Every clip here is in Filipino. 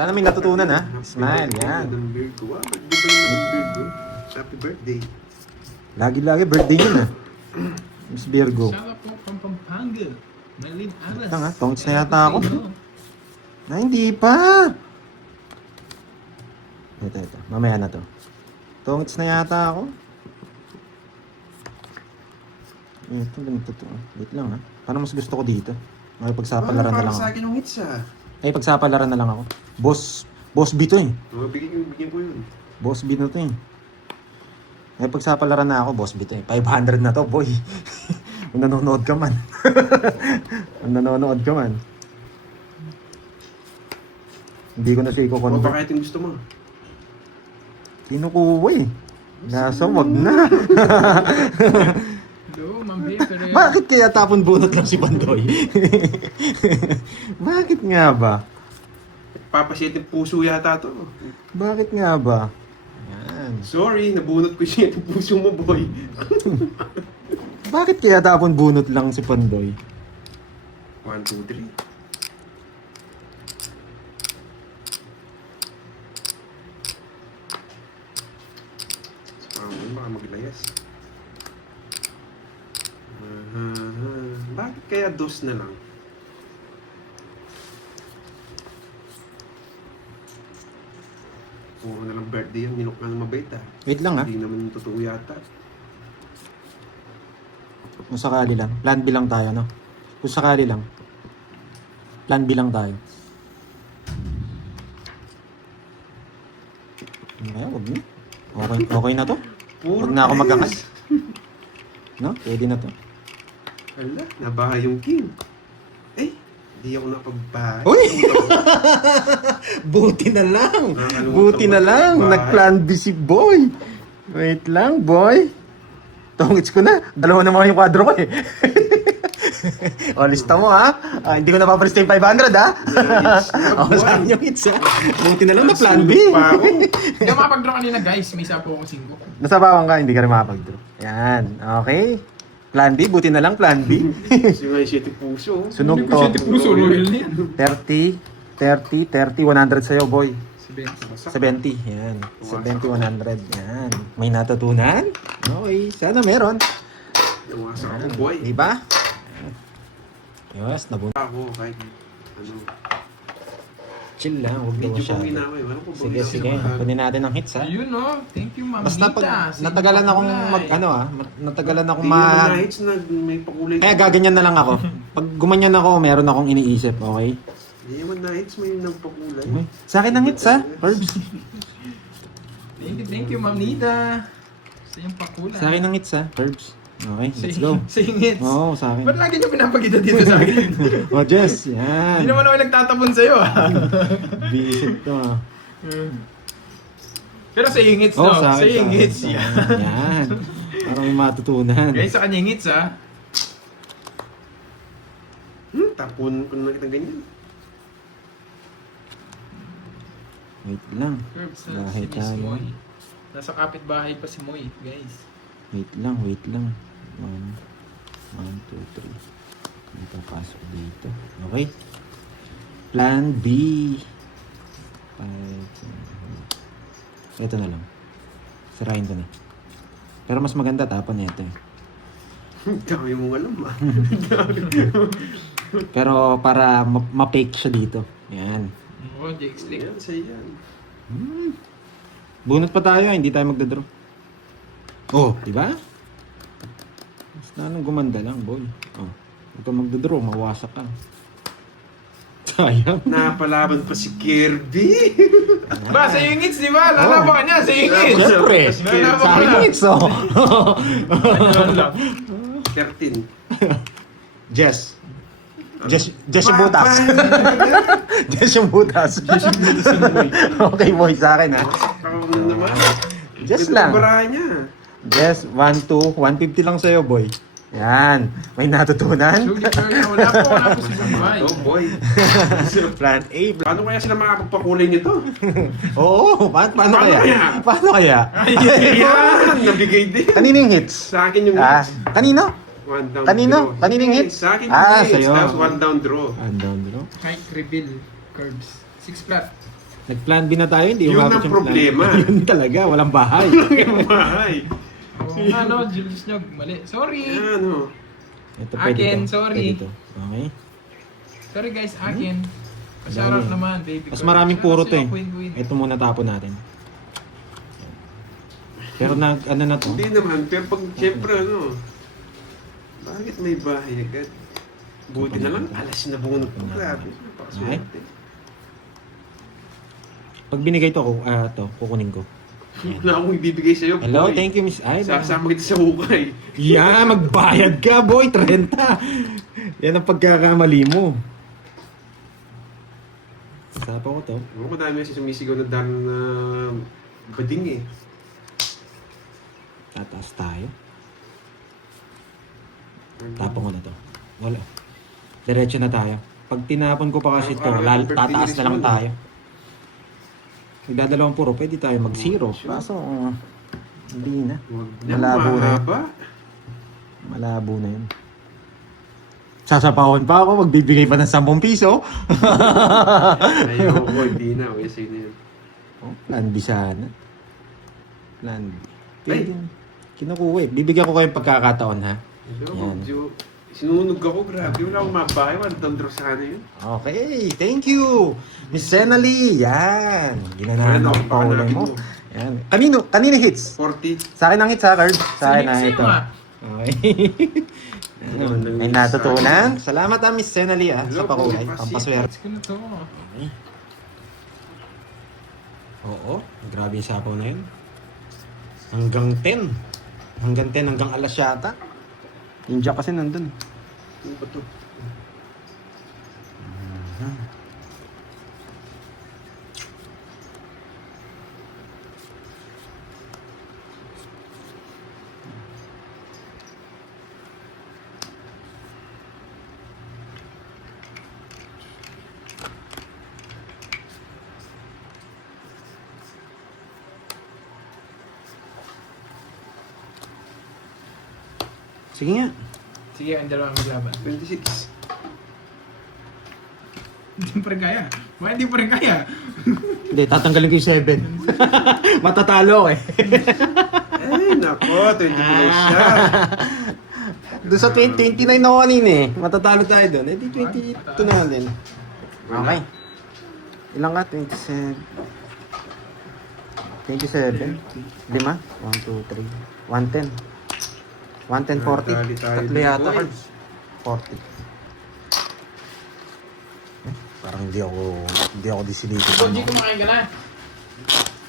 Sana may natutunan ha. Smile, yan. Ng Virgo. Birthday pa ng Virgo. Happy birthday. Lagi-lagi birthday yun ha. Miss Virgo. Shout out po from Pampanga. Maylin Aras. Ito nga, tongits na yata ako. Na hindi pa. Ito. Mamaya na to. Tongits na yata ako. Ito, ganito to. Wait lang ha. Parang mas gusto ko dito. Makipagsapalaran na lang Sa ako. akin ng hits Ay, pagsapalaran na lang ako. Boss B to eh. Bigyan ko yun. Boss B na to eh. Ay, pagsapalaran na ako, Boss B to eh. 500 na to, boy. Kung nanonood ka man. Kung nanonood ka man. Hindi ko na siya O i-convert. baka ito yung gusto mo. Kinukuha eh. Nasa wag na. Hello, Ma'am Pero Bakit kaya tapon bunot lang si Bandoy? Bakit nga ba? Papasit yung puso yata to. Bakit nga ba? Yan. Sorry, nabunot ko siya yung puso mo, boy. Bakit kaya tapon bunot lang si Pandoy? 1, 2, 3. Baka maglayas. Bakit kaya dos na lang? Puro na lang birthday yan, nilok na ng mabait Wait lang ha. Hindi naman yung totoo yata. Kung sakali lang. Plan B lang tayo, no? Kung sakali lang. Plan B lang tayo. Kaya, wag na. Okay na to? Wag na ako magkakas. No? Pwede na to. Hala, nabahay yung king. Eh, hindi ako napagbahay. Uy! Buti na lang. Nakakalimutan Buti na mo. lang. Bahay. Nag-plan B si boy. Wait lang, boy. Tongits ko na. Dalawa naman yung kwadro ko eh. O, lista mo ha. Hindi ko napapalis yung 500 ha. O, saan yung hits ha. Buti na lang na plan B. Pa ako. Hindi ako makapag-draw kanina guys. May isa po akong 5. Nasa bawang ka, hindi ka rin makapag-draw. Yan, okay. Plan B, buti na lang plan B. Kasi nga yung 7 puso. Sunog Hindi ko siya to. puso. Royal na yan. 30, 100 sa'yo, boy. 70. 70, yan. 70, 100, yan. May natutunan? Okay, sana meron. Nawasak ako, boy. Diba? Yes, nabunod. Ako, kahit ano. Chill lang, huwag Medyo masyado. pawin na ako eh. Walang po Sige, sige. Kunin natin ang hits, ha? Ayun no. Thank you, Ma'am Basta pag Nita. natagalan akong natagalan akong Hindi naman na hits na may pakulay. Kaya gaganyan na lang ako. Pag gumanyan ako, meron akong iniisip, okay? Hindi naman na hits, may nagpakulay. Sa akin ang hits, ha? Herbs. Thank you, Ma'am Nita. Sa iyong pakulay. Sa akin ang hits, ha? Herbs. Okay, let's go. Sa iyong hits. Oo, sa akin. Ba't lagi niyo pinapagita dito sa akin? Oh, Jess, yan. Hindi naman ako nagtatapon sa'yo ah. Visit to, ah. Pero sa iyong hits no. Sa iyong hits. akin, Yeah. Yan. Parang may matutunan. Guys, sa kanyang hits ah. Tapon ko na nakita ganyan. Wait lang. Curbs Bahay si Miss tayo. Moy. Nasa kapitbahay pa si Moy, guys. Wait lang. 1, 2, 3. May papasok dito. Okay. Plan B. 5, 7, 8. Ito na lang. Sirahin ko na. Pero mas maganda tapon na ito eh. Dami mong alam Pero para ma-fake siya dito. Yan. Oh, Jake Slick. Ayan, sa'yo yan. Bunot pa tayo, hindi tayo magdadraw. Oh, di ba? Mas lalong gumanda lang, boy. Oh, huwag ka magdadraw, mawasak ka. Sayang. Napalaban pa si Kirby. Ba, sa iyong hits, di ba? Lalaban ka niya sa iyong hits. Siyempre, Lalaban sa ka akin na. hits, oh. Ano lang. 13. Jess. Jess yung butas. Jess yung butas. Okay, boy, sa akin, ha. Ako naman. Just Ganda lang. ang barahan niya. Jess, 1, 2, 150 lang sa'yo, boy. Yan. May natutunan? Sulit ko yun. Wala po si Bombay. Oh boy. Plan A. Paano kaya sila makapagpakulay nito? Oo, paano Paano kaya? kaya? Paano kaya? Ayan! Nabigay din. Kanino yung hits? Sa akin yung Ah, hits. kanino? One down Kanino? draw. Kanino yung hits? Sa akin Ah, yung hits. sa'yo. Tapos one down draw. Down, bro. Height reveal. Curves. 6 flat. Nag-plan B na tayo, hindi Yun umabot ang yung problema. plan. Yun talaga, walang bahay. Yung bahay. Oo nga, no, Julius Nyog, mali. Sorry. Ano? Ito, Akin, sorry. Pwede to. Okay. Sorry guys, akin. Pasarap Dami. naman, baby. Mas ko. maraming Sana puro to sila eh. queen. Ito muna tapon natin. Pero ano na to? Hindi naman, pero pag siyempre ano, bakit may bahay agad? Buti na lang, alas na bunot ko. Grabe, napakaswerte. Pag binigay to, kukunin ko. Wala akong ibibigay sa'yo, boy. Hello, thank you, Miss Ay. Sasama kita sa hukay. Yeah, magbayad ka, boy. 30. Yan ang pagkakamali mo. Sapa ko to. Ano ko dami kasi sumisigaw na dami na bading eh. Tataas tayo. Tapon ko na to. Wala. Diretso na tayo. Pag tinapon ko pa kasi to, tataas na lang tayo. Nagdadalawang puro, pwede tayo mag-zero. Kaso, hindi na. Malabo na yun. Malabo na yun. Sasapawan pa ako, magbibigay pa ng 10 piso. Ayoko, hindi na. Wese na yun. Oh, plan B sana. Plan B. Ay! Pwede. Kinukuha eh. Bibigyan ko kayong pagkakataon ha. Pero Yan. medyo sinunog ako, grabe. Wala akong mabahay. Walang draw sana yun. Okay, thank you. Miss Senali, yan. Ginanahan Ano, ang paulan pakanapin mo. mo. Yan. Kanino hits? 40. Sa akin ang hits ha, Card. Sa akin na Sa'yo ito. nga. Okay. Ayun, may natutunan. Salamat Miss Senali sa Hello, pakulay. Pasi. Pampaswerte. Let's go na to. Oo, grabe yung sapaw na yun. Hanggang 10. Hanggang 10, hanggang alas yata. Yung jack kasi nandun. Ano ba to? Sige nga. Sige, ang dalawa maglaban. 26. Hindi pa rin kaya. Bakit hindi pa rin kaya? Hindi, tatanggalin ko yung 7. Matatalo ako eh. Eh, nako. 22 lang siya. Doon sa 29 ako kanina eh. Matatalo tayo doon. Eh di 22 na lang din. Okay. Ilang ka? 27. 27? 5? 1, 2, 3. 110. 110, 40. Dali tayo Tatlo dito, yata boy. cards. 40. Parang hindi ako disilito. Boji, kumakain ka na.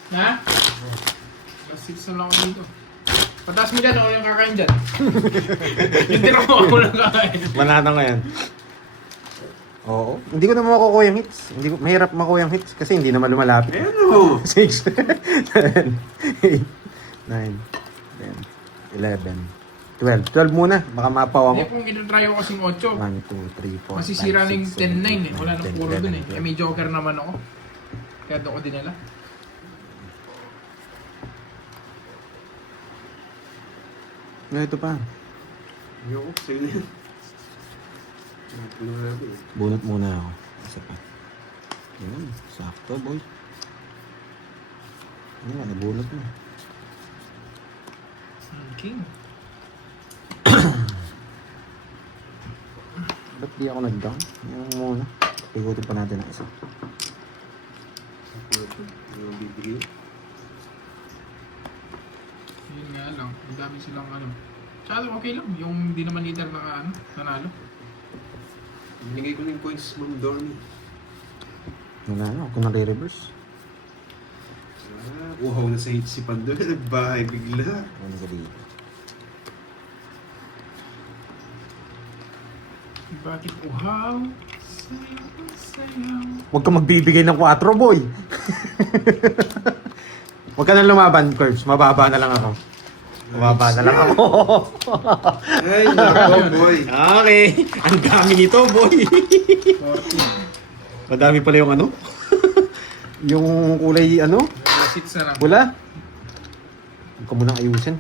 Na? Last 6 na lang ako dito. Pataas mo dyan, ako yung kakain dyan. Yung tira mo ako lang kakain. Manana ko yan. Oo. Hindi ko na makukuha yung hits. Mahirap makuha yung hits kasi hindi naman lumalapit. Eh, ano? 6, 7, 8, 9, 10, 11, 12. 12 muna. Baka mapawa Hindi, ko. kung ginatry ko kasing 8, 1, 2, 3, 4, masisira na yung 10-9 eh. Wala nang 10, puro dun eh. 11, Eh, may joker naman ako. Kaya doon ko dinala. Ito pa. Ayoko, sa'yo na yan. Ano na natin eh. Bunot muna ako. Isa pa. Yun. Sakto, boy. Yan, nabunot mo. King. Ba't di ako nag-down? Yan muna. Igutin pa natin ang isa. Ano bibigay? Yun nga lang. Ang dami silang ano. Tsaka okay lang. Yung di naman leader na ano, nanalo. Binigay ko na yung points, Ma'am Donnie. Wala na. Ako nare-reverse. Uhaw na sa hit si Pando. Nagbahay bigla. Ano ko dito? Bakit uhaw? Sayaw, sayaw. Huwag ka magbibigay ng 4, boy. Huwag ka na lumaban, Curbs. Mababa na lang ako. Mababa na lang ako. Ay, nako, boy. Okay. Ang dami nito, boy. 40. Madami pala yung ano? Yung kulay ano? Last 6 na lang. Pula. Huwag ka munang ayusin.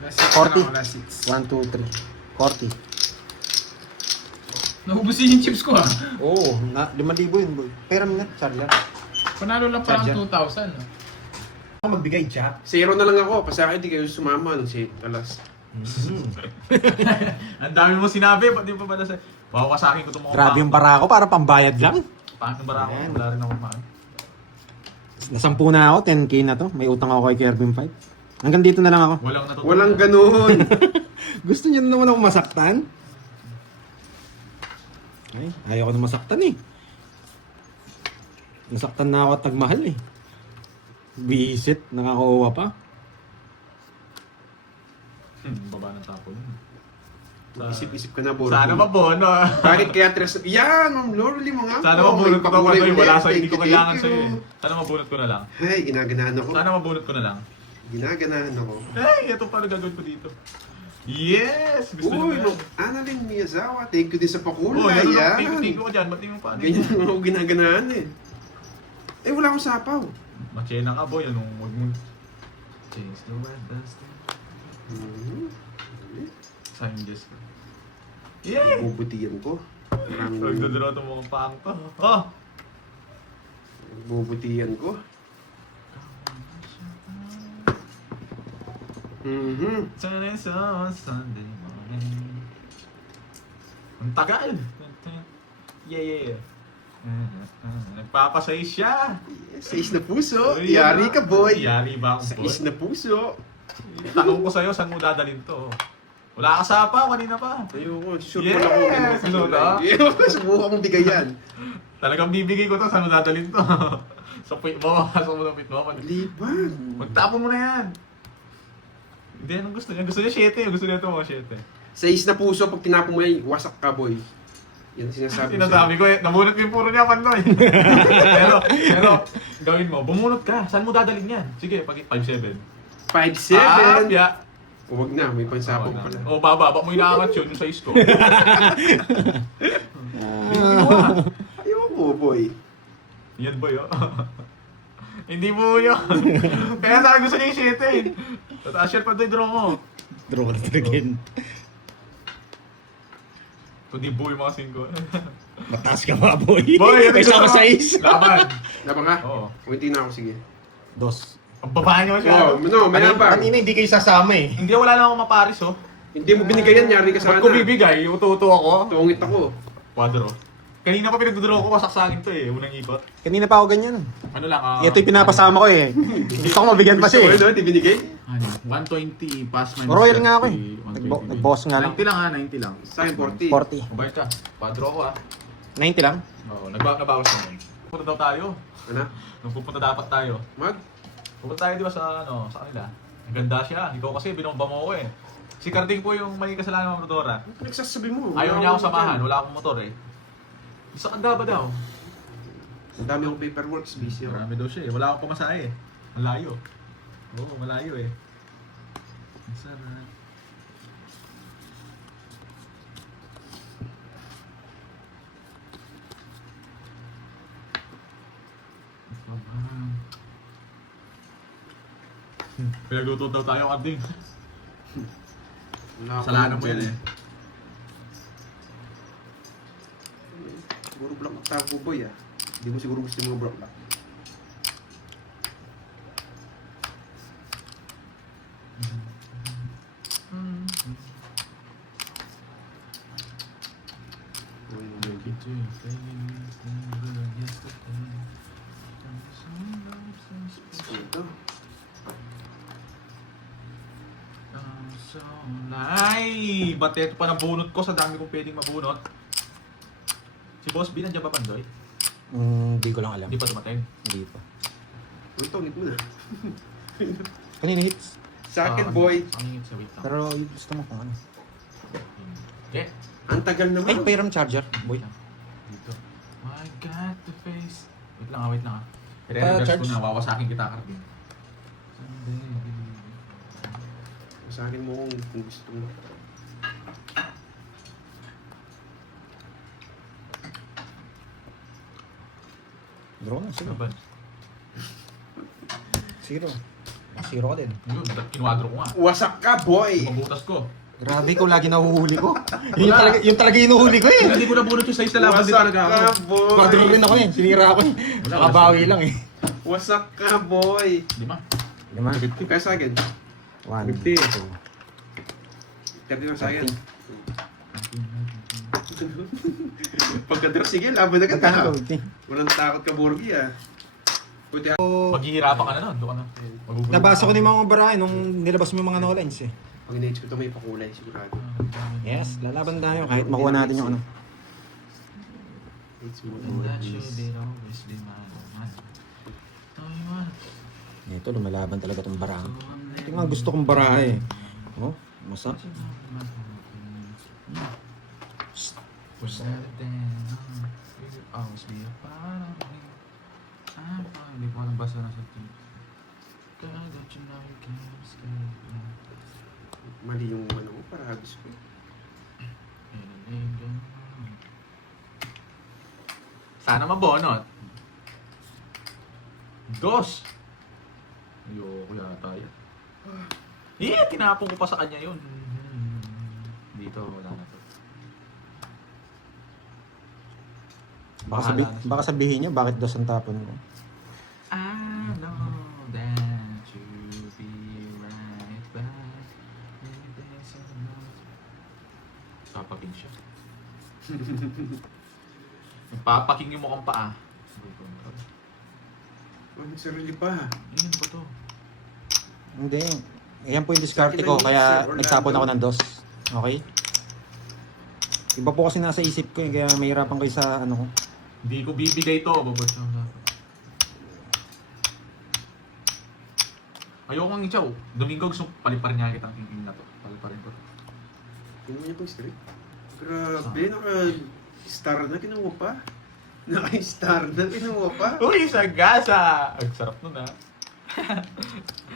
Last 6 na 40. lang. Last 6. 1, 2, 3. 40. Naubos din yung chips ko ah. Oo, 5,000 yun, boy. Pera mo na, Charger. Panalo lang parang Charger. 2,000. No? Ako magbigay, Jack. 0 na lang ako. Pasakit di kayo sumama nung si alas. Ang dami mo sinabi, ba't di pa pala sa... Bawa ka sa akin ko itong mga Grabe yung para ko, para pambayad lang. Pangit ng bara ako, Ayan. wala rin akong paan. Nasampu na ako, 10k na to. May utang ako kay Kervin 5. Hanggang dito na lang ako. Walang natutunan. Walang ganun. Gusto niyo na naman ako masaktan? Ay, ayaw ko na masaktan eh. Nasaktan na ako at nagmahal eh. Visit, nakakawa pa. Baba ng tapo yun. Isip-isip ka na, Boro. Sana mabono. Bakit kaya tres... Yan, Ma'am Lorely mo nga. Sana po. mabunot ko ito, May Panoy. Wala sa thank hindi ko you, kailangan thank sa'yo you. eh. Sana mabunot ko na lang. Hey, ginaganahan ako. Sana mabunot ko na lang. Ginaganahan ako. Ay, ito pala gagawin ko dito. Yes! Gusto Uy, niyo no, yan. Annalyn Miyazawa, thank you din sa pakula. Oh, yan. Yan. Tingko ko dyan. Ba't yung paano? Ganyan ako ginaganahan eh. Eh, wala akong sapaw. Machena ka, boy. Anong wag mo... Change the weather. Mhm. Sayang Diyos ko. Yay! Bubutihan ko. Maraming Nagdadala itong mga pang to. Oh! bubutihan ko. Mhm. Turning on Sunday morning. Ang tagal! Yeah. Nagpapasay siya! Sais na puso. Yari ka, boy. Yari ba akong boy? Sais na puso. Tanong ko sa'yo, saan mo dadalhin to? Wala ka sapa, kanina pa. Ayoko, sure Yes! ko na ako. Sunod, ah. Subukan mong bigayan. Talagang bibigay ko to, saan mo dadalhin to? Sa puwit mo, sa mo ng puwit mo. Liban. Magtapon mo na yan! Hindi, anong gusto niya? Gusto niya 7, gusto niya ito mga 7. Sais na puso, pag tinapon mo yan, wasak ka, boy. Yan ang sinasabi ko sa'yo. Sinasabi ko eh, nabunot ko yung puro niya, Pandoy. pero, gawin mo, bumunot ka. Saan mo dadalhin yan? Sige, pag 5-7. 5'7". Yeah. Huwag na, may pansapong pala. O, baba mo inaangat yun, yung size ko. Ayoko, boy. Yan ba yun? Hindi mo yun. Kaya sa akin gusto niya yung 7 eh. Tataas yan, Pandoy, draw mo. Draw ka na again. Kundi buo yung mga 5. Mataas ka mga boy. Boy, May isa ka size. Laban. Laban ka? Oo. Uminti na ako, sige. Dos. Ang babae niyo siya. Oh, no, may labang. Kanina hindi kayo sasama eh. Hindi, wala lang akong maparis oh. Hindi mo binigayan, yari ka sana. Ba't ko bibigay? Uto-uto ako. Tungit ako. Quadro. Kanina pa pinagdodoro ko, wasak sa akin to eh. Unang ikot. Kanina pa ako ganyan. Ano lang Ito yung pinapasama ko eh. Gusto ko mabigyan pa siya eh. Gusto mo, di binigay? Ano? 120 plus minus Royal nga ako eh. 120. Nag-boss nga lang. 90 lang ha, 90 lang. Sa akin, 40. 40. Mabait ka. Quadro ko ha. 90 lang? Oo, nabawas na yun. Pupunta daw tayo. Ano? Nung pupunta dapat tayo. Mag? Pupunta tayo di ba sa ano, sa kanila. Ang ganda siya. Ikaw kasi binomba mo ko eh. Si Carding po yung may kasalanan ng Rodora. Ano pinagsasabi mo? Ayaw Wala niya ako akong samahan, dyan. wala akong motor eh. Sa kanda ba daw? Ang dami akong paperworks, busy ako. Marami daw siya eh. Wala akong pamasahe eh. Malayo. Oo, malayo eh. Ang sarap. Pinagluto daw tayo, Carding. Wala akong Kasalanan mo dyan. yan eh. Siguro block tago, boy ah. Hindi mo siguro gusto yung mga block. Ito. Ay! Ba't ito pa nabunot ko sa dami kong pwedeng mabunot? Si Boss B, nandiyan ba Pandoy? Hindi ko lang alam. Hindi pa dumating. Hindi pa. Uy, tungit mo na. Kanina hits. Sa akin, boy. Ang ingit sa wait lang. Pero gusto mo kung ano. Okay. Ang tagal naman. Ay, pairam charger. Boy. Dito. I got the face. Wait lang wait lang Pero charge. ko na, wawasakin kita Carding. Sa akin mo kung gusto mo. Draw na. Sige. Laban. Zero. Zero ka din. Yun, kinuwadro ko nga. Wasak ka, boy! Mabutas ko. Grabe ko, lagi nahuhuli ko. Yung talaga inuhuli ko eh. Hindi ko nabunot yung size na laban din talaga ako. ka, boy! Quadro rin ako eh. Sinira ko eh. Nakabawi lang eh. Wasak ka, boy! 5. Lima. Kaya sa akin. 1, 50. 2. Kaya sa akin. Pagkadrop, sige, laban agad ha. Walang takot ka, Borgie ah. Puti Maghihirapan ka na nun. Doon ka na. Magugulo. Nabasa ko na yung mga barahe nung nilabas mo yung mga Nolans eh. Pag in-age ko ito may pakulay, sigurado. Yes, lalaban tayo kahit makuha natin yung ano. Age mo And that should be always be my woman. Oh, you want Ito, lumalaban talaga tong barahe. Ito nga gusto kong barahe eh. Oh, masa. For certain, will always be a part of me. Hindi ko alam basa na sa team. God, don't you know you can't escape me. Mali yung ano mo, paragos ko. Sana mabonot. 2. Ayoko yata yun. Tinapon ko pa sa kanya yun. Dito, wala na to. Baka sabihin niyo bakit dos ang tapon ko. I know that you'll be right back. Maybe there's another. Papaking siya. Papaking yung mukhang paa. Oh, nagsarili pa. Ayun ba to? Hindi. Ayan po yung diskarte ko kaya nagtapon ako ng dos. Okay? Iba po kasi nasa isip ko eh, kaya mahirapan kayo sa ano ko. Hindi ko bibigay to. Babot siya. Ayoko ang itsaw. Domingo gusto paliparin niya kitang king na to. Paliparin ko. Tingnan mo niya po yung straight. Grabe, naka-star na kinuha pa. Naka-star na kinuha pa. Uy, sagasa! Ang sarap nun ah.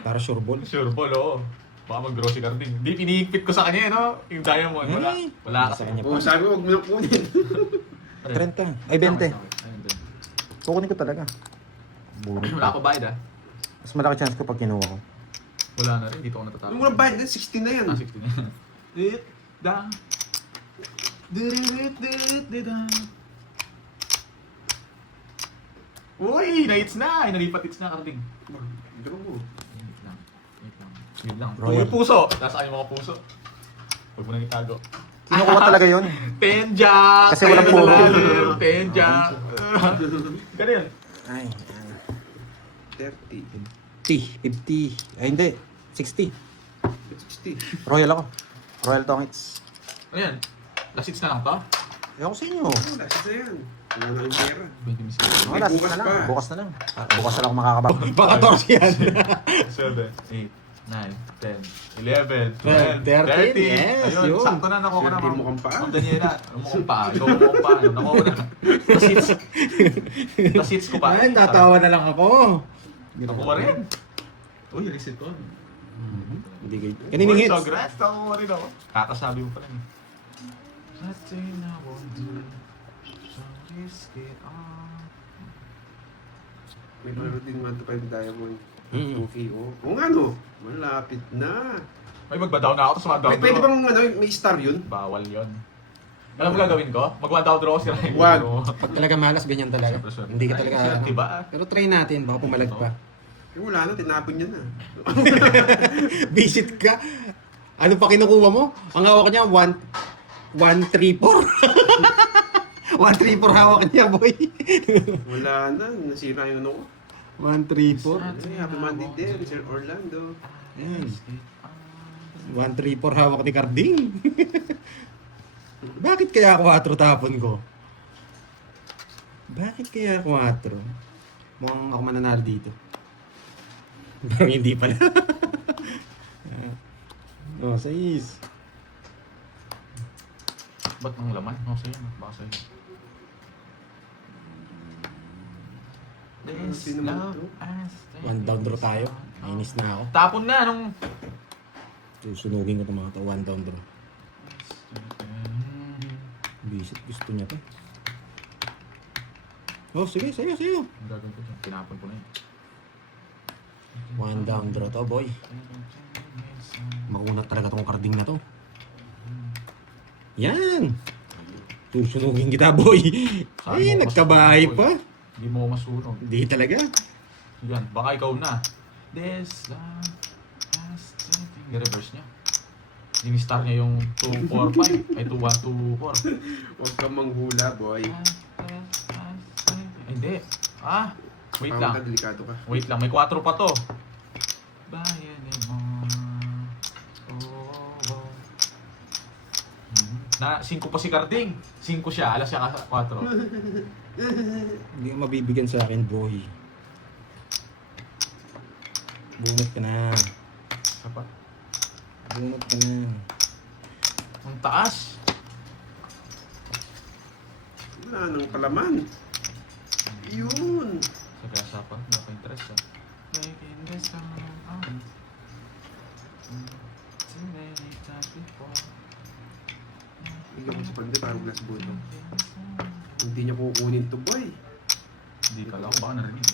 Para sure ball. Sure ball, oo. Baka mag-grocery card din. Hindi, pinihigpit ko sa kanya, no? Yung diamond. Wala. Ay! Wala ka Sa kanya Oo, pa. sabi ko, huwag mo na kunin. 30. Ay, 20. Kukunin ko talaga. Wala ko bayad ah. Mas malaki chance ko pag kinuha ko. Wala na rin. Dito ako natatalo. Huwag mo na bayad, 16 na yan. 16. Dit, da. Dit-dit-dit-dit-da. Uy! Na-hits na! Ay, nalipat-hits na karating. Garo mo. Wait lang. Wait lang. Wait lang. Royal. Yung puso! Nasaan yung mga puso? Huwag mo nang itago. Kinukuha talaga yun. Tenjak! Kasi walang puro. Tenjak! Ganun. Ay, 30. 50. Ay, hindi. 60. 60. Royal ako. Royal Tongits. Ano yan? Last hits na lang to? Ewan ko sa inyo. Wala siya yan. Wala na yung pera. 20 minutes. Wala, bukas na lang. pa. Bukas na lang. Bukas na lang ako makakabak. Baka 14 yan. 7, 8, 9, 10, 11, 12, 13. 13. Yes, Ayun, yun. sakto na nakuha ko na. 13 mukhang paa. Ang Daniela. Mukhang paa. Ikaw mukhang paa. Nakuha ko na. Tas hits. Tas hits ko pa. Ay, tatawa na lang ako. Nakuha rin. Uy, reset ko. Hindi kayo. Kaninong Uy, hits? so congrats. Nakuha rin ako. Kakasabi mo pa rin. Nothing I won't do. So risk it all. May paro din 1 to 5 diamond. Mm. Goofy, oh. Oo nga no. Malapit na. Ay, magba-down na ako. Tapos ma-down Pwede draw. bang ano, may star yun? Bawal yun. Alam mo gagawin ko? Mag-1 draw si Ryan. Wag. Pag talaga malas, ganyan talaga. Siyempre, siyempre. Hindi ka talaga... Ay, ano. diba? Pero try natin, baka pumalag pa. Eh, wala na, tinapon niya na. Visit ka. Ano pa kinukuha mo? Ang hawak niya, 134. 134 hawak niya, boy. Wala na, nasira yung ano ko. 134. Ay, happy Monday din, Sir Orlando. Ayan. 134 hawak ni Carding. Bakit kaya 4 tapon ko? Bakit kaya 4? Mukhang ako mananalo dito. Parang hindi pala. Oh, 6. Ba't ng laman? Oh, sa'yo. Baka sa'yo. This Sino naman love to? as One down draw tayo. Nainis na ako. Tapon na nung... Susunugin ko itong mga to. 1 down draw. Visit. Gusto niya to. Oh, sige. Sa'yo. Ang gagawin ko dyan. Tinapon ko na yun. 1 down draw to, boy. Maunat talaga tong carding na to. Yan. Susunugin kita, boy. Ay, nagkabahay pa. Hindi mo masunog. Hindi talaga. Yan, baka ikaw na. This love has something. I-reverse niya. Ini-star niya yung 2, 4, 5. Ay, 2, 1, 2, 4. Huwag kang manghula, boy. Ay, hindi. Ah, wait Parang lang. delikado ka. Wait lang, may 4 pa to. Bayan mo. Oh. Na 5 pa si Carding. 5 siya, alas siya 4. Hindi ka mabibigyan sa akin, boy. Bunot ka na. Apa? Bunot ka na. Ang taas. Wala nang palaman. Yun. Sa gasa pa, naka-interest siya. Making this song on. Too many times before. Bigyan ko sa pandi, parang glass buto. Hindi niya kukunin to, boy. Hindi ka lang, baka narinig.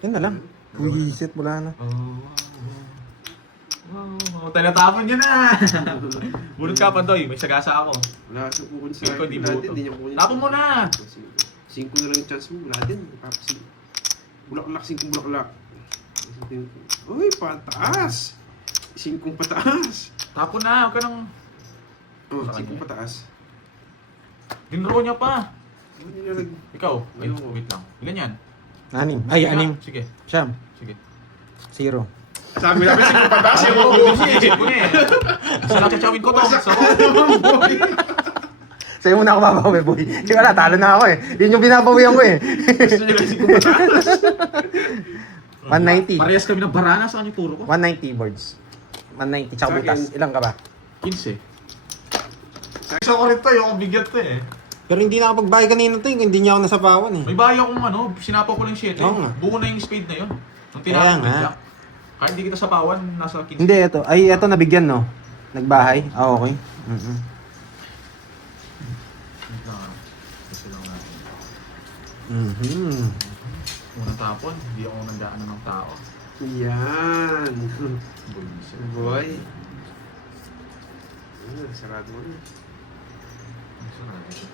Yan na lang. Buhisit, wala na. Tinatapon niya na! Bunot ka pa, Toy. May sagasa ako. Wala sa kukunin sa Ikaw, di natin, buto. hindi niya kukunin. Tapon mo na! 5 na lang yung chance mo, wala din. Bulaklak, 5 bulaklak. Uy, pataas! 5 pataas! Tapon na, huwag ka nang... Oh, Sa 5 kanya. pataas. Dinro niya pa. Ano nilalag? Ikaw, ay, Ayoko. wait lang. Ilan yan? 6. Ay, Sige 6. nga. Sige, Siyam. sige. 0. Sabi namin 5 pataas yung Oo, kukunin. isip ko na eh. Sa nakachawin ko to. So, Sa'yo muna ako babawi, boy. Kasi wala, talo na ako eh. Yun yung binabawian ko eh. Gusto niya lang 5 pataas. 190. parehas kami ng barana. Saan yung turo ko? 190 boards. 190. Tsaka Sa akin. butas. Ilan ka ba? 15. Isa ko rin to, yung bigat to eh. Pero hindi nakapagbahay kanina to eh. Hindi niya ako nasapawan eh. May bahay akong ano, sinapaw ko lang 7. Oo nga. Buo na yung spade na yun. Nung Kaya tinapon ko nga. siya. Kahit hindi kita sapawan, nasa 15. Hindi, ito. Ay, ito nabigyan no. Nagbahay. Ah, okay. Wait lang, ah. Kasi lang natin. Unang tapon, hindi ako nagdaanan ng tao. Yan. Bulisan. Boy. Sarado mo na. Ang sarap ito.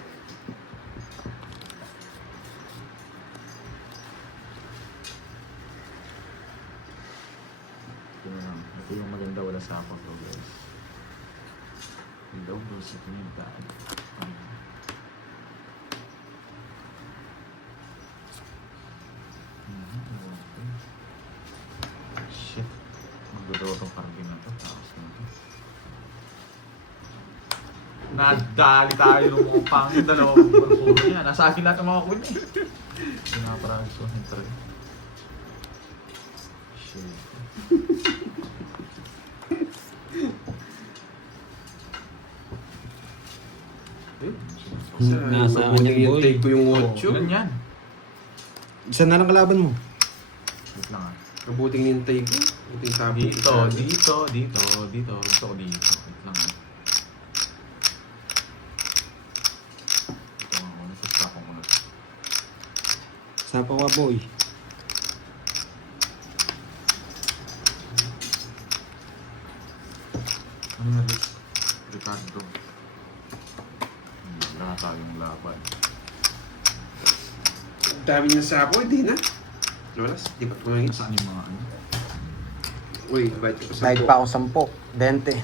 Ito na lang. Ito yung maganda, wala sapang to, guys. Hello, bro, sa pinagdaan. Shit. Magdodraw tong karabing na to. Tapos na to. Nadali tayo ng mga pangin. Dalawang puro niya. Nasa akin lahat ng mga queen eh. Pinaparagis ko. Talaga. Shit. Nasa kanya, boy. Take ko yung Oh, 8. ilan yan? Isa na lang kalaban mo. Wait lang ah. Kabuting nintay ko. Buting tapon ko Dito, sa- dito, dito, dito. Gusto ko dito. Wait lang ah. Ito ako. Nasa-stop ako na. Sapa ka, boy. Ano yung Ricardo? Wala tayong laban. Ang dami niya sa ako, hindi na. Lolas, di ba tumangin? Saan yung mga ano? Uy, bayad ko sa Bayad pa ako 10. 20.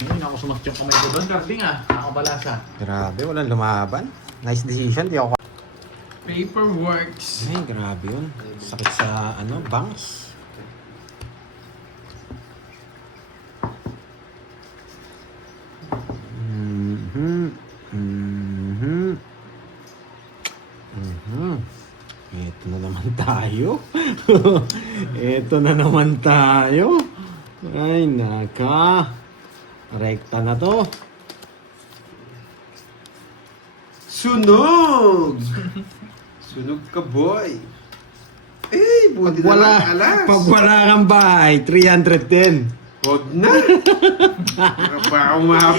Hindi ako sumakit yung kamay ko doon. Carding ah. Nakabalasa. Grabe, walang lumaban. Nice decision. Di ako Paperworks. Ay, grabe yun. Sakit sa, bangs. Ito na naman tayo. Ito na naman tayo. Ay, naka. Rekta na to. Sunog! Sunog ka, boy. Eh, buti na lang alas. Pag wala kang bahay, 310. Huwag na. Baka umaba.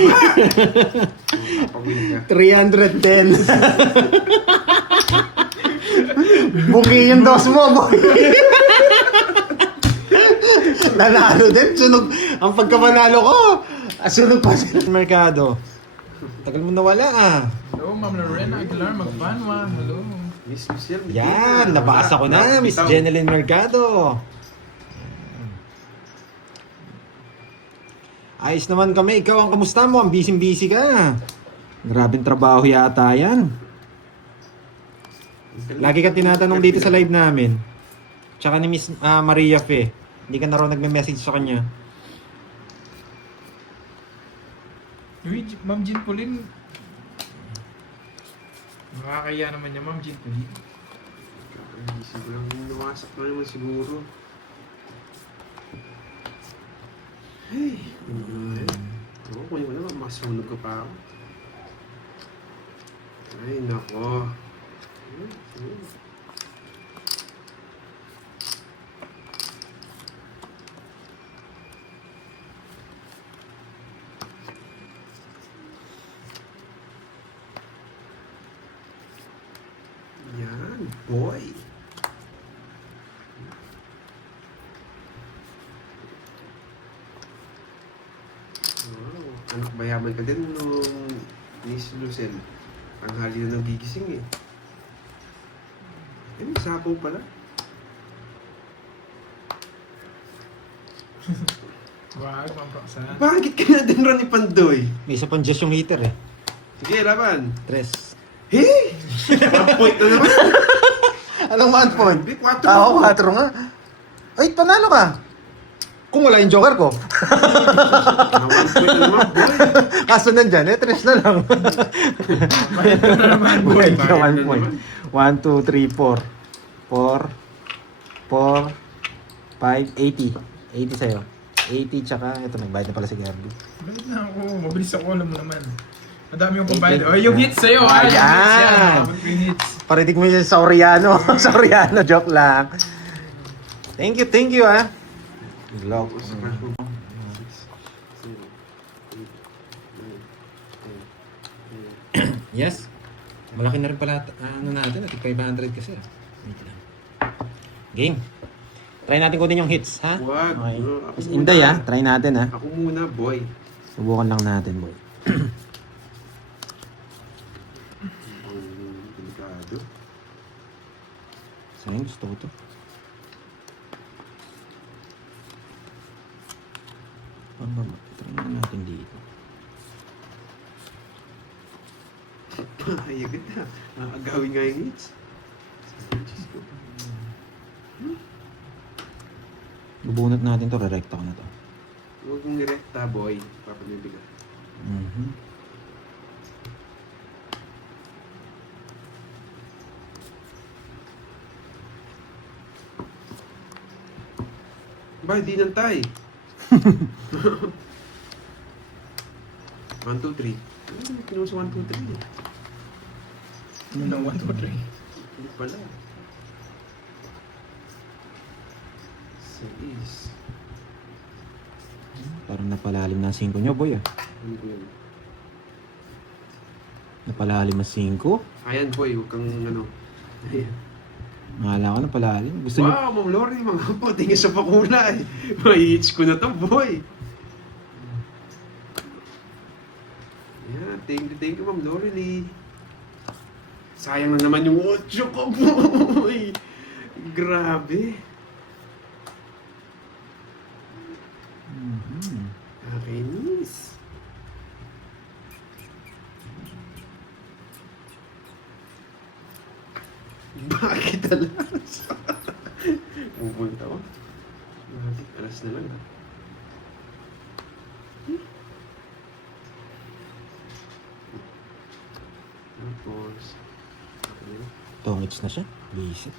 Papawin ka. 310. Buki yung dos mo, boy. Nanalo din. Sunog. Ang pagkamanalo ko, Sunog pa sa merkado. Tagal mo nawala ah. Hello, Ma'am Lorena Aguilar Magbanwa. Hello. Miss Luciel. Yan, nabasa ko na, Miss Jeneline Mercado. Ayos naman kami. Ikaw ang kamusta mo? Ang busy-busy ka. Grabing trabaho yata yan. Lagi ka tinatanong dito sa live namin. Tsaka ni Miss Maria Fe. Hindi ka na raw nagme-message sa kanya. Uy, Ma'am Jean Pauline. Makakaya naman niya, Ma'am Jean Pauline. Siguro nawasak na naman siguro. Hey, oo, kunin mo naman, masunog ka pa ako. Ay, nako. Yan, boy. Wow, anak mayaman ka din nung Miss Lucel. Ang hali na nagigising eh. Eh, may sabaw pala. Wag, Ma'am Roxanne. Bakit ka na din ni Pandoy? May isa pang Diyos yung heater eh. Sige, laban. Tres. Hey! 1 point na naman. Anong 1 point? Hindi, 4 Oo, 4 nga. Ay, panalo ka. Kung wala yung joker ko. 1 point na naman, boy. Kaso nandyan, eh, tres na lang. Bayad ka na naman, boy. Bayad ka, Bayad 1 na point. naman. 1, 2, 3, 4. 4, 5, 80. 80 sa'yo. 80 tsaka, ito, nagbayad na pala si Garby. Balit na ako. Mabilis ako, alam mo naman. Madami yung pambayad. Oh, yung hits sa'yo, ha? Yung hits Ayan. yan. Nakabot ko yung hits. Parinig mo yun sa Oriano. Sa Oriano, joke lang. Thank you, ah. Lock. Yes. Malaki na rin pala ano natin, at 500 kasi. Wait lang. Game. Try natin kunin yung hits, ha? Wag. Okay. Ako Miss muna. Inday, ha? Try natin, ha? Ako muna, boy. Subukan lang natin, boy. Ang delikado. Sayang, gusto ko to. Try na natin dito. Ay, agad na. Agawin nga yung hits. Diyos ko. Bubunot natin to, re-recta ko na to. Huwag mong direkta, boy. Papanibigat. Mhm. Ba, di nantay. 1, 2, 3. Ano, pinusa 1, 2, 3 eh. Yun lang, 1, 2, 3. Hindi pala. 6. Parang napalalim na ang 5 nyo, boy, ah. Ano ba yun? Napalalim ang 5. Ayan, boy. Huwag kang ano. Ayan. Nakala ko napalalim. Gusto nyo? Wow, Ma'am Lori, mga po, tingin sa pakula eh. May-hits ko na to, boy. Yan, thank you, Ma'am Lori Lee. Sayang na naman yung 8 ko, boy. Grabe. Mhm. Nakainis. Bakit alas? Pupunta ko. Bakit alas na lang ah. Tapos, okay. Tongits na siya. Busy.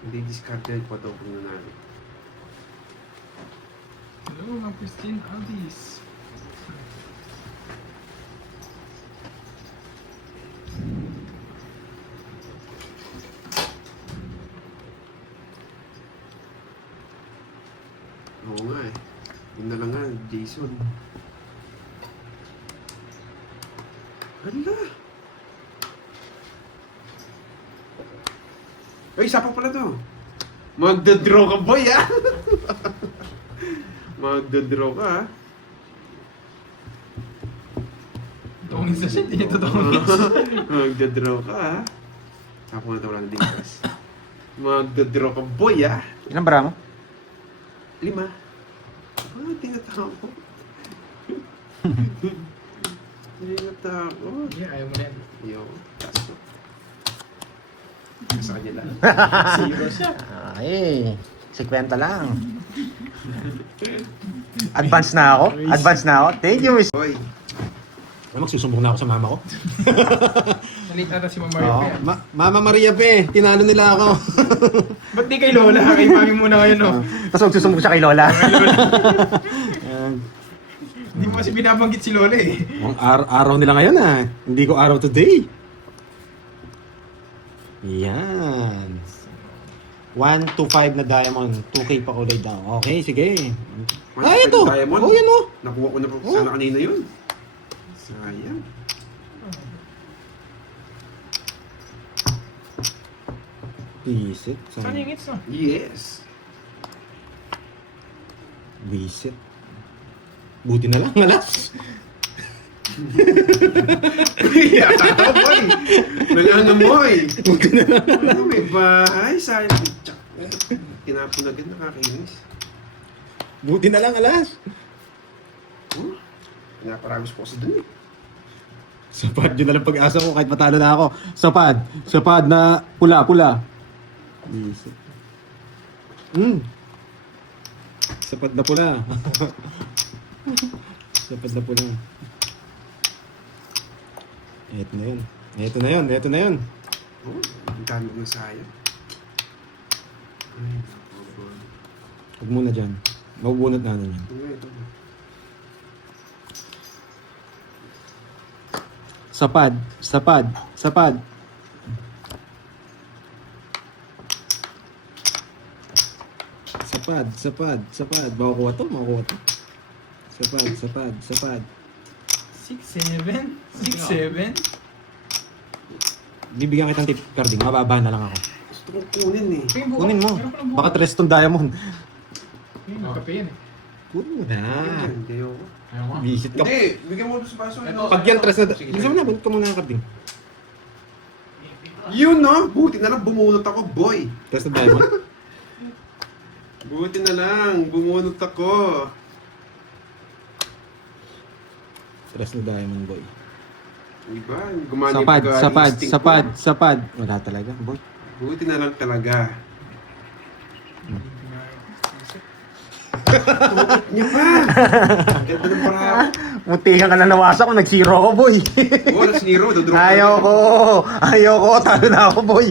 Hindi discard yan po ito kung nanalo. Hello, Ma'am Christine Aldis. Oo nga eh. Yun na lang nga, Jason. Hala! Ay, isa pa pala to. Magdadraw ka, boy, ah! Magdadraw ka, ah. minsan siya, hindi niya totoo minsan. Magdadraw ka, ha? Ako na wala na dingas. Magdadraw ka, boy, ha? Ilang bara mo? 5. Tinatawag ko. Tinatawag. Yeah, ayaw mo na yan. Yo, taas ko. Sa kanya lang. Zero siya. Ay, 50 lang. Advance na ako? Advance na ako? Thank you, Miss. Boy, Magsusumbong na ako sa mama ko. Nalit ata si Mama Maria. Oo. Yan. Mama Maria pe, tinalo nila ako. Ba't di kay Lola? Kay Mami muna ngayon, no? Tapos magsusumbong siya kay Lola. Hindi mo kasi binabanggit si Lola, eh. Ang araw nila ngayon ah. Hindi ko araw today. Yan. 1 to 5 na diamond. 2K pa kulay daw. Okay, sige. Ay, ito. Diamond. Oh, yan oh. Nakuha ko na po sana kanina yun. Sayang. Visit. Saan yung hits, no? Yes. Visit. Buti na lang, alas. Yata ka, boy. Wala na, boy. Ano, may bahay. Sayang. Tsak. Tinapon agad, nakakainis. Buti na lang, alas. Pinaparagos po sa dun, eh. Sapad, yun na lang pag-asa ko kahit matalo na ako. Sapad na pula. Visit. Sapad na pula. Sapad na pula. Ito na yun. Oh, ang dami ng sayang. Ay, naku, boy. Huwag muna dyan. Mabubunot natin yan. Ito. Sapad. Makukuha to. Sapad. 6-7? 6-7? Bibigyan kitang tip, Carding. Mababa na lang ako. Gusto kong kunin, eh. Kunin mo. Baka 3 tong diamond. Yung magkape yan, eh. Kunin mo na. Hindi ako. Ayaw mo? Visit ka. Hindi, bigyan mo sa baso. Pag yan 3 na... Bisa mo na, bunot ka muna ng Carding. Yun, no? Buti na lang bumunot ako, boy. 3 na diamond. Buti na lang, bumunot ako. 3 na diamond, boy. Diba? Gumana yung pag-instinct ko. Sapad. Wala talaga, boy. Buti na lang talaga. Niya pa! Ganda ng parang. Muntihan ka na nawasak kung nag-zero ako, boy. Oo, that's Nero. Ayaw ko. Talo na ako, boy.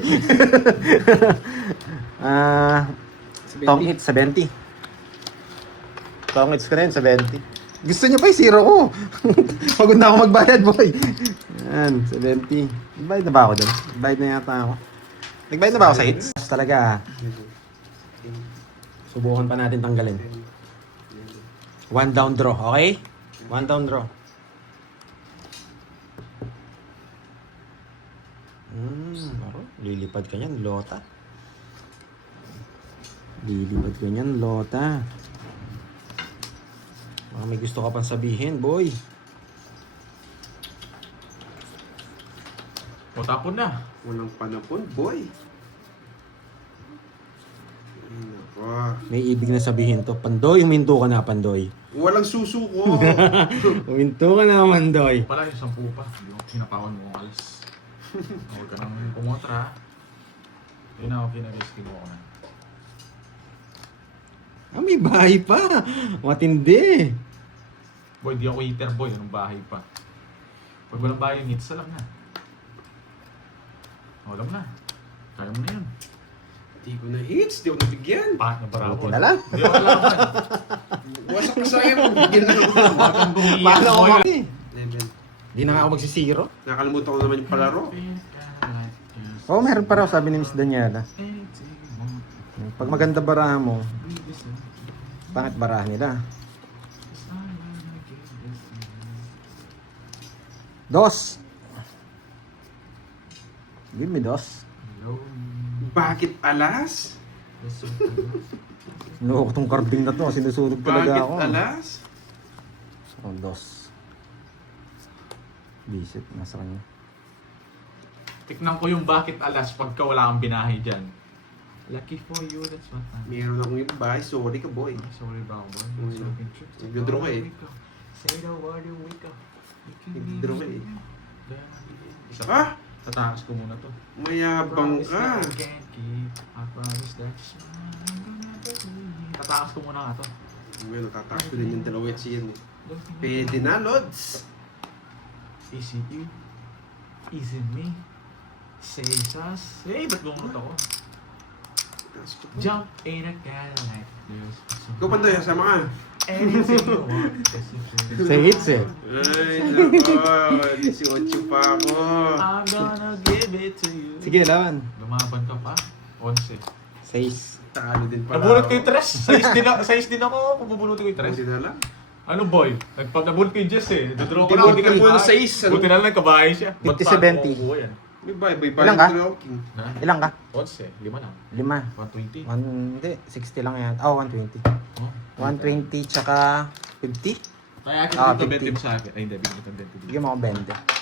Tong hit, 70. Tong hits ko rin, 70. Gusto niya pa yung zero ko. Pagod na ako magbayad, boy. Yan, 70. Nagbayad na ba ako doon? Nagbayad na yata ako. Nagbayad na ba ako sa hits? Talaga. Subukan pa natin tanggalin. 1 down draw, okay? 1 down draw. Lilipad ka niyan, Lota. Baka may gusto ka pang sabihin, boy. O, tapon na. Walang panapon, boy. Ay, nako. May ibig na sabihin to. Pandoy, huminto ka na, Pandoy. Walang susuko. Huminto ka na, Pandoy. Pala yung 10 pa. Hindi ko pinapawan mo kung alis. Huwag ka nang pumotra. Yun na ako pinag-risky mo ako na. May bahay pa. Matindi. Boy, di ako eater boy. Anong bahay pa? Pag walang bahay yung hits, alam na. Alam na. Kaya mo na yun. Di ko na hits, di ako nabigyan. Pahat na barako. Buti na lang. Di ako laban. Wasak ka sa'yo, bigyan na ako. Bakit bumiyak Paano ako mo yun? maki? Level. Di na nga ako magsisiro. Nakalimutan ko naman yung palaro. Oo, meron pa raw, sabi ni Miss Daniela. Pag maganda barahan mo, pangit barahan nila. Dos. Give me dos. Bakit alas? Loko tong carding na to, sinusunog talaga Bakit ako. alas? Oh, dos. Visit, nasa kanya. Tiknan ko yung bakit alas pagka wala kang binahe dyan. Lucky for you, that's what I'm... Meron akong yung bahay. Sorry ka, boy. Sorry ba ako, boy? Mm. It's looking true. Nagdodraw ka eh. Say the word, you wake up. Nagdodraw ka eh. Isa Ah! Tatakas ko muna to. Mayabang ka. I promise that you smile, I'm gonna believe. Tatakas ko muna nga to. Ngayon, natatakas ko din yung dalawet siya. Pwede na, Lods. Is it you? Is it me? Say sus. Hey, ba't bumunot ako? Jump in a Cadillac. Ikaw, Pandoy, sama ka. Anything you want. Sa hits eh. Ay, nako. 18 pa ako. I'm gonna give it to you. Sige, laban. Lumaban ka pa. 11. 6. Talo din pala. Nabunot ko yung tres. Size din ako kung bubunutin ko yung tres. Buti na lang. Ano boy? Nabunot ko yung Jess eh. Dodraw ko Buti na. ka muna sa is. Buti na lang kabahay siya. Ba't 50-70. paano ko kukuha yan? May bye-bye. Ilan ka? King. Na? Ilang ka? 11. 5 lang. 5. 120. Hindi, 60 lang yan. Oh, 120. Oh. 120 tsaka 50? Kaya akin Ah, dito 50. 20 sa akin. Ay hindi, bigyan ko 20. Bigyan mo ako 20.